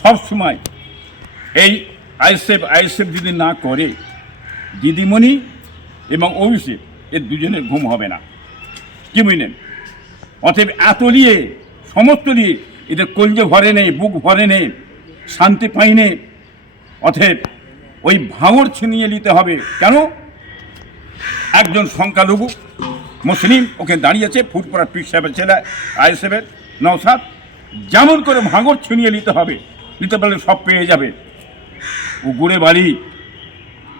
সব সময় এই আইএসএফ যদি না করে দিদিমণি এবং অভিষেক এর দুজনের ঘুম হবে না, কি বুঝলেন? অতএব এত নিয়ে সমস্ত নিয়ে এদের কলজে ভরে নেই, বুক ভরে নেই, শান্তি পাইনে। অতএব ওই ভাঙড় ছিনিয়ে নিতে হবে। কেন? একজন সংখ্যালঘু মুসলিম ওকে দাঁড়িয়েছে, ফুটপাড়া পীর সাহেবের ছেলে আইএসএফের নওশাদ, যেমন করে ভাঙড় ছিনিয়ে নিতে হবে, নিতে পারলে সব পেয়ে যাবে। ও গুড়ে বাড়ি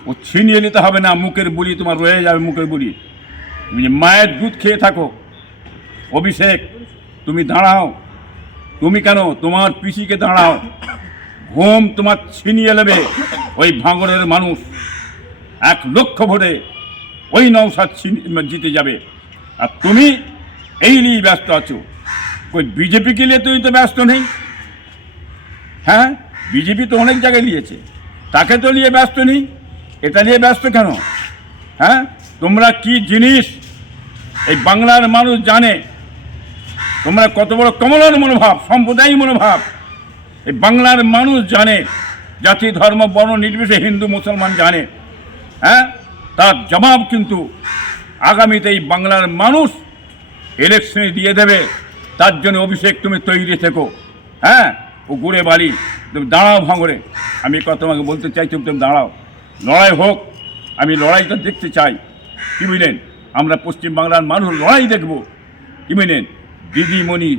ও ছিনিয়ে নিতে হবে না, মুখের বুলি তোমার রয়ে যাবে, মুখের বুলি। তুমি যে মায়ের দুধ খেয়ে থাকো, অভিষেক তুমি দাঁড়াও। তুমি কেন, তোমার পিসিকে দাঁড়াও। ঘুম তোমার ছিনিয়ে নেবে ওই ভাঙড়ের মানুষ। 1 লক্ষ ভোটে ওই নওশাদ জিতে যাবে। আর তুমি এই নিয়ে ব্যস্ত আছো। ওই বিজেপিকে নিয়ে তুমি তো ব্যস্ত নেই। হ্যাঁ, বিজেপি তো অনেক জায়গায় নিয়েছে, তাকে তো নিয়ে ব্যস্ত নেই। এটা নিয়ে ব্যস্ত কেন? হ্যাঁ, তোমরা কি জিনিস এই বাংলার মানুষ জানে। তোমরা কত বড় কমলার মনোভাব, সম্প্রদায়ী মনোভাব এই বাংলার মানুষ জানে। জাতি ধর্ম বর্ণ নির্বিশেষে হিন্দু মুসলমান জানে। হ্যাঁ, তার জবাব কিন্তু আগামীতে এই বাংলার মানুষ ইলেকশনে দিয়ে দেবে। তার জন্য অভিষেক তুমি তৈরি থেকো। হ্যাঁ, ও গুড়ে বাড়ি, তুমি দাঁড়াও ভাঙড়ে। আমি কথা তোমাকে বলতে চাই, তুমি দাঁড়াও, লড়াই হোক। আমি লড়াইটা দেখতে চাই, কি বুঝলেন? আমরা পশ্চিমবাংলার মানুষ লড়াই দেখব, কি বুঝলেন? দিদিমণি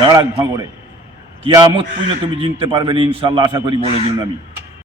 দাঁড়াক ভাঙড়ে, কিয়ামত পর্যন্ত তুমি জিনতে পারবেন ইনশাল্লাহ, আশা করি বলে দিন আমি।